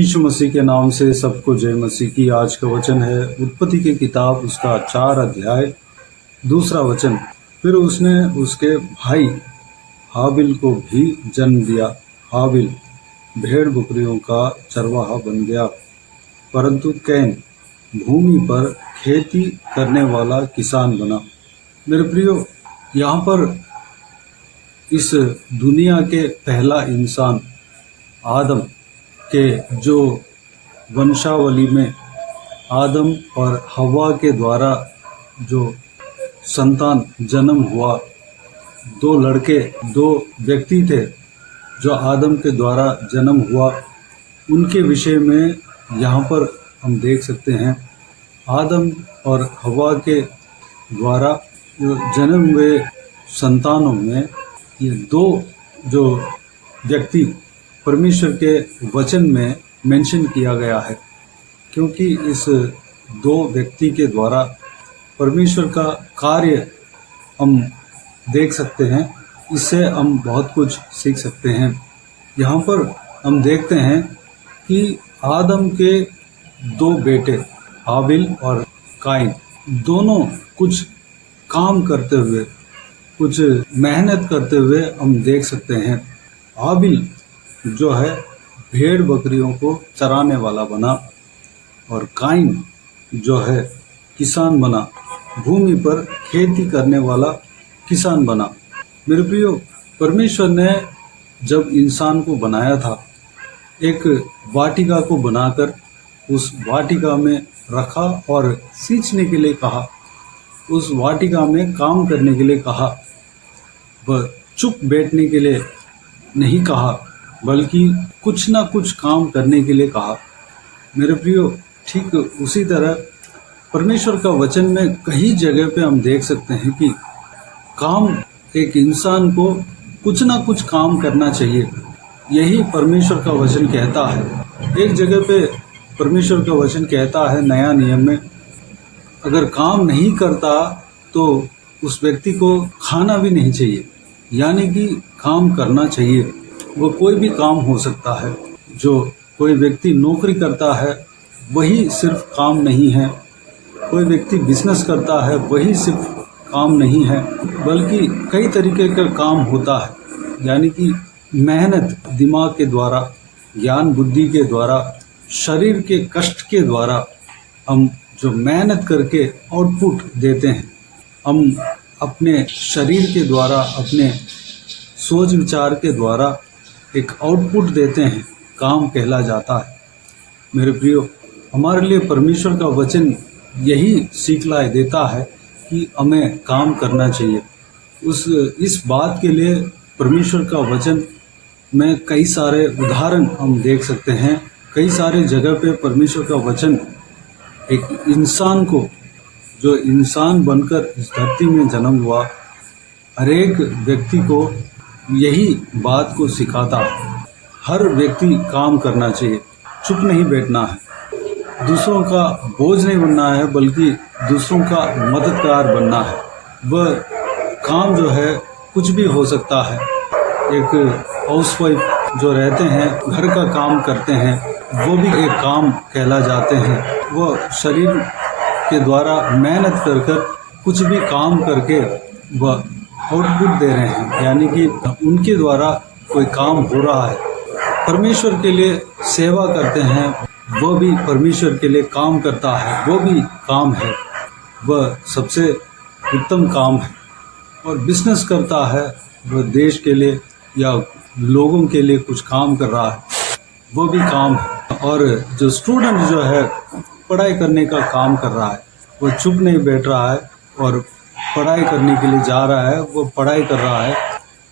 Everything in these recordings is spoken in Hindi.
यीशु मसीह के नाम से सबको जय मसीह की। आज का वचन है उत्पत्ति की किताब, उसका 4 अध्याय 2 वचन। फिर उसने उसके भाई हाबिल को भी जन्म दिया। हाबिल भेड़ बकरियों का चरवाहा बन गया, परंतु कैन भूमि पर खेती करने वाला किसान बना। मेरे प्रियो, यहाँ पर इस दुनिया के पहला इंसान आदम के जो वंशावली में आदम और हव्वा के द्वारा जो संतान जन्म हुआ, 2 लड़के 2 व्यक्ति थे जो आदम के द्वारा जन्म हुआ, उनके विषय में यहाँ पर हम देख सकते हैं। आदम और हव्वा के द्वारा जो जन्म हुए संतानों में ये 2 जो व्यक्ति परमेश्वर के वचन में मेंशन किया गया है, क्योंकि इस 2 व्यक्ति के द्वारा परमेश्वर का कार्य हम देख सकते हैं। इससे हम बहुत कुछ सीख सकते हैं। यहाँ पर हम देखते हैं कि आदम के 2 बेटे हाबिल और काइन दोनों कुछ काम करते हुए, कुछ मेहनत करते हुए हम देख सकते हैं। हाबिल जो है भेड़ बकरियों को चराने वाला बना और काइन जो है किसान बना, भूमि पर खेती करने वाला किसान बना। मेरे प्रियो, परमेश्वर ने जब इंसान को बनाया था, एक वाटिका को बनाकर उस वाटिका में रखा और सींचने के लिए कहा, उस वाटिका में काम करने के लिए कहा। वह चुप बैठने के लिए नहीं कहा, बल्कि कुछ ना कुछ काम करने के लिए कहा। मेरे प्रियो, ठीक उसी तरह परमेश्वर का वचन में कई जगह पे हम देख सकते हैं कि काम, एक इंसान को कुछ ना कुछ काम करना चाहिए। यही परमेश्वर का वचन कहता है। एक जगह पे परमेश्वर का वचन कहता है नया नियम में, अगर काम नहीं करता तो उस व्यक्ति को खाना भी नहीं चाहिए, यानी कि काम करना चाहिए। वो कोई भी काम हो सकता है। जो कोई व्यक्ति नौकरी करता है वही सिर्फ काम नहीं है, कोई व्यक्ति बिजनेस करता है वही सिर्फ काम नहीं है, बल्कि कई तरीके का काम होता है। यानी कि मेहनत दिमाग के द्वारा, ज्ञान बुद्धि के द्वारा, शरीर के कष्ट के द्वारा हम जो मेहनत करके आउटपुट देते हैं, हम अपने शरीर के द्वारा, अपने सोच विचार के द्वारा एक आउटपुट देते हैं, काम कहला जाता है। मेरे प्रियो, हमारे लिए परमेश्वर का वचन यही सिखलाई देता है कि हमें काम करना चाहिए। इस बात के लिए परमेश्वर का वचन में कई सारे उदाहरण हम देख सकते हैं। कई सारे जगह पे परमेश्वर का वचन एक इंसान को, जो इंसान बनकर इस धरती में जन्म हुआ, हर एक व्यक्ति को यही बात को सिखाता है। हर व्यक्ति काम करना चाहिए, चुप नहीं बैठना है, दूसरों का बोझ नहीं बनना है, बल्कि दूसरों का मददगार बनना है। वह काम जो है कुछ भी हो सकता है। एक हाउसवाइफ जो रहते हैं, घर का काम करते हैं, वो भी एक काम कहला जाते हैं। वो शरीर के द्वारा मेहनत कर कर कुछ भी काम करके वह आउटपुट दे रहे हैं, यानी कि उनके द्वारा कोई काम हो रहा है। परमेश्वर के लिए सेवा करते हैं, वो भी परमेश्वर के लिए काम करता है, वो भी काम है, वह सबसे उत्तम काम है। और बिजनेस करता है, वह देश के लिए या लोगों के लिए कुछ काम कर रहा है, वो भी काम है। और जो स्टूडेंट जो है पढ़ाई करने का काम कर रहा है, वो चुप नहीं बैठ रहा है और पढ़ाई करने के लिए जा रहा है, वो पढ़ाई कर रहा है,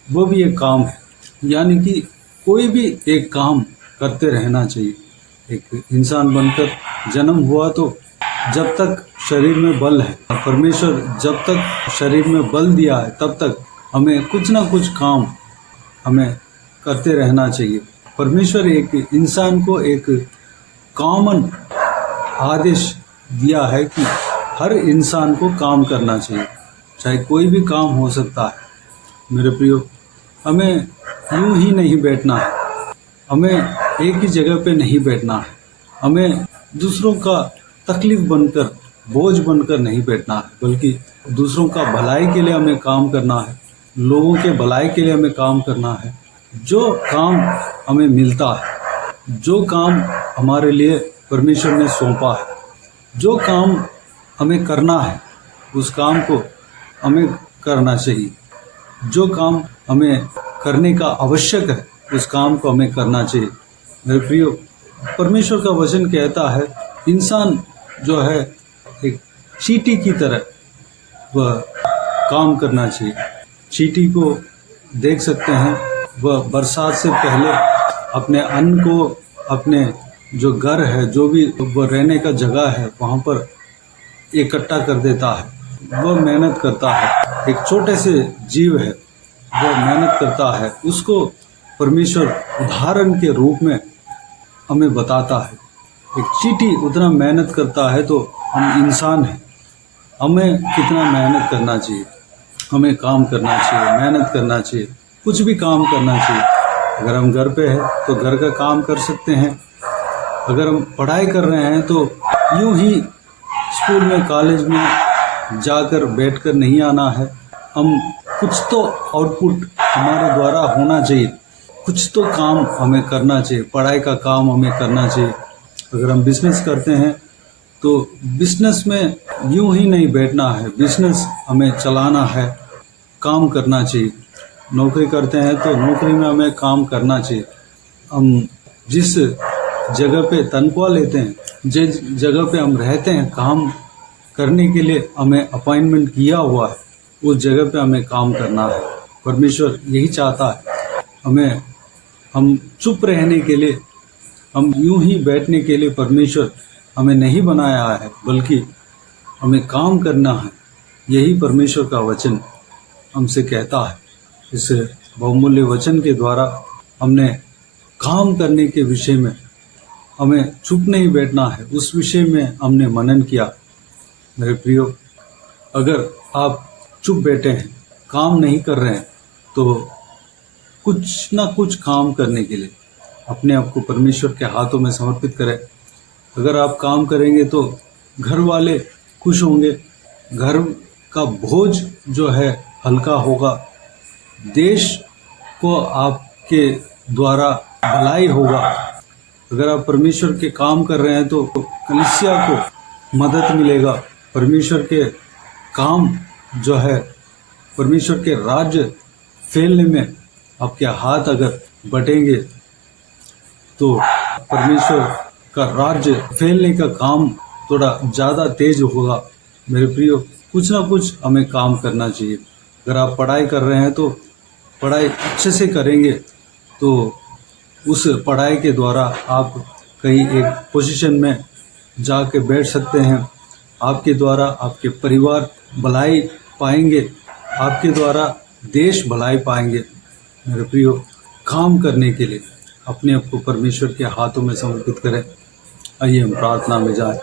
वो भी एक काम है। यानी कि कोई भी एक काम करते रहना चाहिए। एक इंसान बनकर जन्म हुआ तो जब तक शरीर में बल है, परमेश्वर जब तक शरीर में बल दिया है, तब तक हमें कुछ ना कुछ काम हमें करते रहना चाहिए। परमेश्वर एक इंसान को एक कॉमन आदेश दिया है कि हर इंसान को काम करना चाहिए, चाहे कोई भी काम हो सकता है। मेरे प्रियो, हमें यूं ही नहीं बैठना है, हमें एक ही जगह पे नहीं बैठना है। हमें दूसरों का तकलीफ बनकर, बोझ बनकर नहीं बैठना है, बल्कि दूसरों का भलाई के लिए हमें काम करना है, लोगों के भलाई के लिए हमें काम करना है। जो काम हमें मिलता है, जो काम हमारे लिए परमेश्वर ने सौंपा है, जो काम हमें करना है, उस काम को हमें करना चाहिए। जो काम हमें करने का आवश्यक है, उस काम को हमें करना चाहिए। मेरे प्रियो, परमेश्वर का वचन कहता है, इंसान जो है एक चींटी की तरह वह काम करना चाहिए। चींटी को देख सकते हैं, वह बरसात से पहले अपने अन्न को, अपने जो घर है, जो भी वह रहने का जगह है, वहाँ पर इकट्ठा कर देता है। वह मेहनत करता है। एक छोटे से जीव है, वह मेहनत करता है। उसको परमेश्वर उदाहरण के रूप में हमें बताता है। एक चींटी उतना मेहनत करता है, तो हम इंसान हैं, हमें कितना मेहनत करना चाहिए। हमें काम करना चाहिए, मेहनत करना चाहिए, कुछ भी काम करना चाहिए। अगर हम घर पे हैं तो घर का काम कर सकते हैं। अगर हम पढ़ाई कर रहे हैं तो यूं ही स्कूल में, कॉलेज में जाकर बैठकर नहीं आना है। हम कुछ तो आउटपुट हमारे द्वारा होना चाहिए, कुछ तो काम हमें करना चाहिए। पढ़ाई का काम हमें करना चाहिए। अगर हम बिजनेस करते हैं तो बिजनेस में यूं ही नहीं बैठना है, बिजनेस हमें चलाना है, काम करना चाहिए। नौकरी करते हैं तो नौकरी में हमें काम करना चाहिए। हम जिस जगह पे तनख्वाह लेते हैं, जिस जगह पे हम रहते हैं, काम करने के लिए हमें अपॉइंटमेंट किया हुआ है, उस जगह पे हमें काम करना है। परमेश्वर यही चाहता है। हम चुप रहने के लिए, हम यूं ही बैठने के लिए परमेश्वर हमें नहीं बनाया है, बल्कि हमें काम करना है। यही परमेश्वर का वचन हमसे कहता है। इस बहुमूल्य वचन के द्वारा हमने काम करने के विषय में, हमें चुप नहीं बैठना है, उस विषय में हमने मनन किया। मेरे प्रियो, अगर आप चुप बैठे हैं, काम नहीं कर रहे हैं, तो कुछ ना कुछ काम करने के लिए अपने आप को परमेश्वर के हाथों में समर्पित करें। अगर आप काम करेंगे तो घर वाले खुश होंगे, घर का बोझ जो है हल्का होगा, देश को आपके द्वारा भलाई होगा। अगर आप परमेश्वर के काम कर रहे हैं तो कलीसिया को मदद मिलेगा। परमेश्वर के काम जो है, परमेश्वर के राज्य फैलने में आपके हाथ अगर बटेंगे तो परमेश्वर का राज्य फैलने का काम थोड़ा ज़्यादा तेज होगा। मेरे प्रियो, कुछ ना कुछ हमें काम करना चाहिए। अगर आप पढ़ाई कर रहे हैं तो पढ़ाई अच्छे से करेंगे तो उस पढ़ाई के द्वारा आप कहीं एक पोजीशन में जाके बैठ सकते हैं। आपके द्वारा आपके परिवार भलाई पाएंगे, आपके द्वारा देश भलाई पाएंगे। मेरे प्रियो, काम करने के लिए अपने आप को परमेश्वर के हाथों में समर्पित करें। आइए हम प्रार्थना में जाएं।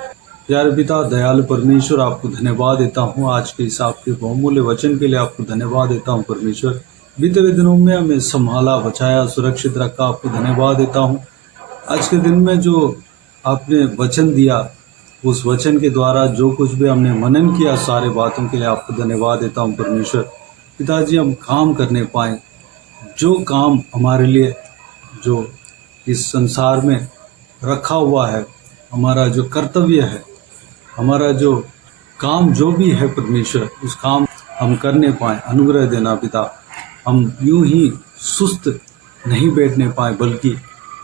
प्यारे पिता, दयालु परमेश्वर, आपको धन्यवाद देता हूँ आज के इस आपके बहुमूल्य वचन के लिए। आपको धन्यवाद देता हूँ परमेश्वर, बीते हुए दिनों में हमें संभाला, बचाया, सुरक्षित रखा। आपको धन्यवाद देता हूँ आज के दिन में जो आपने वचन दिया, उस वचन के द्वारा जो कुछ भी हमने मनन किया, सारे बातों के लिए आपको धन्यवाद देता हूँ परमेश्वर। पिताजी, हम काम करने पाएँ, जो काम हमारे लिए, जो इस संसार में रखा हुआ है, हमारा जो कर्तव्य है, हमारा जो काम जो भी है परमेश्वर, उस काम हम करने पाएँ। अनुग्रह देना पिता। हम यूं ही सुस्त नहीं बैठने पाए, बल्कि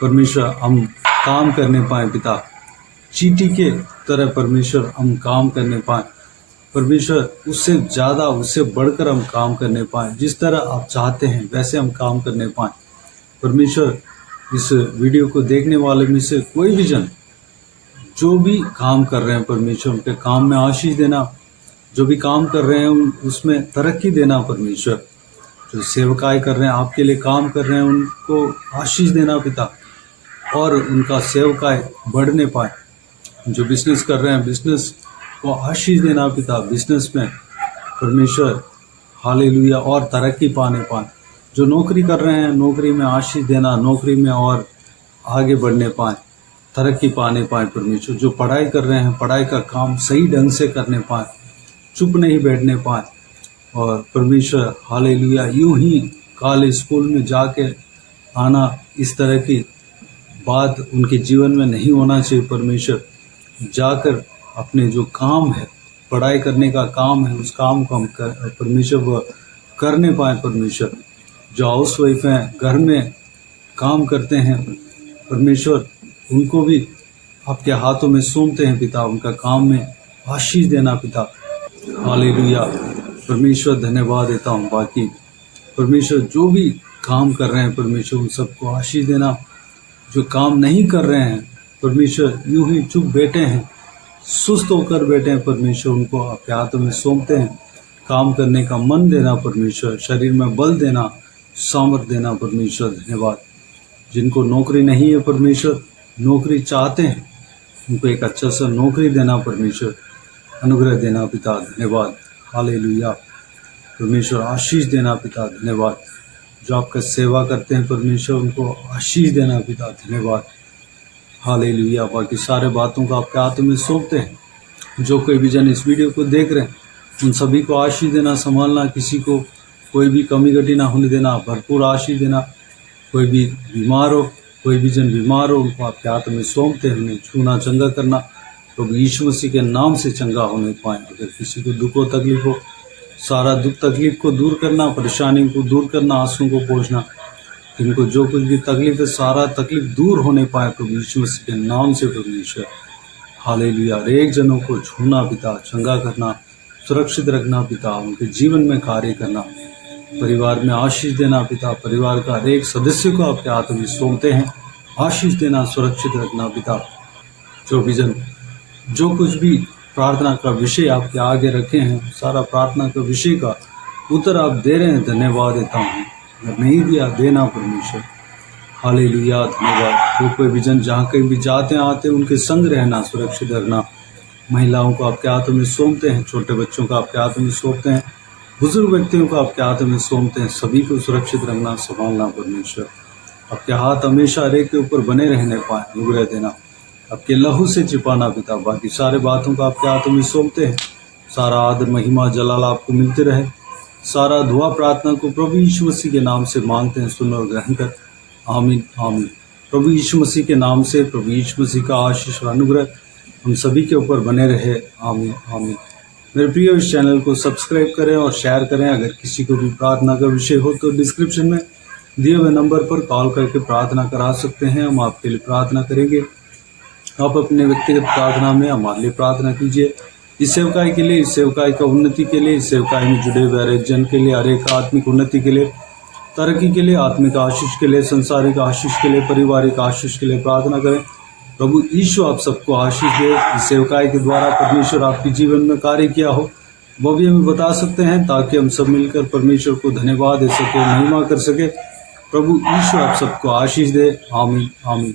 परमेश्वर हम काम करने पाए पिता। चींटी के तरह परमेश्वर हम काम करने पाए परमेश्वर। उससे ज़्यादा, उससे बढ़कर हम काम करने पाए। जिस तरह आप चाहते हैं वैसे हम काम करने पाए परमेश्वर। इस वीडियो को देखने वाले में से कोई भी जन जो भी काम कर रहे हैं परमेश्वर, उनके काम में आशीष देना। जो भी काम कर रहे हैं उसमें तरक्की देना परमेश्वर। जो सेवकाई कर रहे हैं, आपके लिए काम कर रहे हैं, उनको आशीष देना पिता, और उनका सेवकाई बढ़ने पाए। जो बिजनेस कर रहे हैं, बिजनेस को आशीष देना पिता। बिजनेस में परमेश्वर हालेलुया और तरक्की पाने पाए। जो नौकरी कर रहे हैं, नौकरी में आशीष देना, नौकरी में और आगे बढ़ने पाए, तरक्की पाने पाए परमेश्वर। जो पढ़ाई कर रहे हैं, पढ़ाई का काम सही ढंग से करने पाए, चुप नहीं बैठने पाए। और परमेश्वर हालेलुया, यूं ही कॉलेज स्कूल में जाके आना, इस तरह की बात उनके जीवन में नहीं होना चाहिए परमेश्वर। जाकर अपने जो काम है, पढ़ाई करने का काम है, उस काम को हम परमेश्वर वह करने पाए परमेश्वर। जो हाउस वाइफ हैं, घर में काम करते हैं परमेश्वर, उनको भी आपके हाथों में सौंपते हैं पिता। उनका काम में आशीष देना पिता। हालेलुया परमेश्वर, धन्यवाद देता हूँ। बाकी परमेश्वर जो भी काम कर रहे हैं परमेश्वर, उन सबको आशीष देना। जो काम नहीं कर रहे हैं परमेश्वर, यूं ही चुप बैठे हैं, सुस्त होकर बैठे हैं परमेश्वर, उनको आपके हाथों में सौंपते हैं। काम करने का मन देना परमेश्वर, शरीर में बल देना, सामर्थ देना परमेश्वर, धन्यवाद। जिनको नौकरी नहीं है परमेश्वर, नौकरी चाहते हैं, उनको एक अच्छा सा नौकरी देना परमेश्वर, अनुग्रह देना पिता, धन्यवाद। हालेलुया परमेश्वर, आशीष देना पिता, धन्यवाद। जो आपका सेवा करते हैं परमेश्वर, उनको आशीष देना पिता, धन्यवाद। हालेलुया। बाकी सारे बातों को आपके हाथों में सौंपते हैं। जो कोई भी जन इस वीडियो को देख रहे हैं, उन सभी को आशीष देना, संभालना, किसी को कोई भी कमी घटी ना होने देना, भरपूर आशीष देना। कोई भी बीमार हो, कोई भी जन बीमार हो, उनको आपके हाथों में सौंपते हैं। उन्हें छूना, चंगा करना, प्रभु यीशु मसीह के नाम से चंगा होने पाए। अगर किसी को दुख हो, तकलीफ हो, सारा दुख तकलीफ को दूर करना, परेशानी को दूर करना, आंसू को पोंछना, इनको जो कुछ भी तकलीफ है, सारा तकलीफ दूर होने पाए प्रभु यीशु मसीह के नाम से परमेश्वर। हालेलुया। हर एक जनों को छूना पिता, चंगा करना, सुरक्षित रखना पिता, उनके जीवन में कार्य करना, परिवार में आशीष देना पिता। परिवार का हर एक सदस्य को आपके हाथों में सौंपते हैं, आशीष देना, सुरक्षित रखना पिता। जो भी जन जो कुछ भी प्रार्थना का विषय आपके आगे रखे हैं, सारा प्रार्थना का विषय का उत्तर आप दे रहे हैं, धन्यवाद देता हूँ। अगर नहीं दिया, देना परमेश्वर। हालेलुया, धन्यवाद। जो कोई भी जन जहाँ कहीं भी जाते आते, उनके संग रहना, सुरक्षित रखना। महिलाओं को आपके हाथों में सौंपते हैं, छोटे बच्चों को आपके हाथों में सौंपते हैं, बुजुर्ग व्यक्तियों को आपके हाथों में सौंपते हैं। सभी को सुरक्षित रखना, संभालना परमेश्वर। आपके हाथ हमेशा हर एक के ऊपर बने रहने पाए, अनुग्रह देना, आपके लहू से छिपाना पिता। बाकी सारे बातों को आपके हाथों में सौंपते हैं। सारा आदर, महिमा, जलाल आपको मिलते रहे। सारा दुआ प्रार्थना को प्रभु यीशु मसीह के नाम से मांगते हैं, सुन और ग्रहण कर। आमीन, आमीन। प्रभु यीशु मसीह के नाम से प्रभु यीशु मसीह का आशीष और अनुग्रह हम सभी के ऊपर बने रहे। आमीन, आमीन। मेरे प्रिय, इस चैनल को सब्सक्राइब करें और शेयर करें। अगर किसी को भी प्रार्थना का विषय हो तो डिस्क्रिप्शन में दिए हुए नंबर पर कॉल करके प्रार्थना करा सकते हैं। हम आपके लिए प्रार्थना करेंगे। आप अपने व्यक्तिगत प्रार्थना में हमारे लिए प्रार्थना कीजिए। इस सेवकाई के लिए, इस सेवकाई का उन्नति के लिए, इस सेवकाई में जुड़े हुए हर एक जन के लिए, हर एक आत्मिक उन्नति के लिए, तरक्की के लिए, आत्मिक आशीष के लिए, संसारिक आशीष के लिए, पारिवारिक आशीष के लिए प्रार्थना करें। प्रभु यीशु आप सबको आशीष दे। इस सेवकाई के द्वारा परमेश्वर आपके जीवन में कार्य किया हो, वो भी हमें बता सकते हैं, ताकि हम सब मिलकर परमेश्वर को धन्यवाद दे सके, महिमा कर सके। प्रभु यीशु आप सबको आशीष दे। आमीन, आमीन।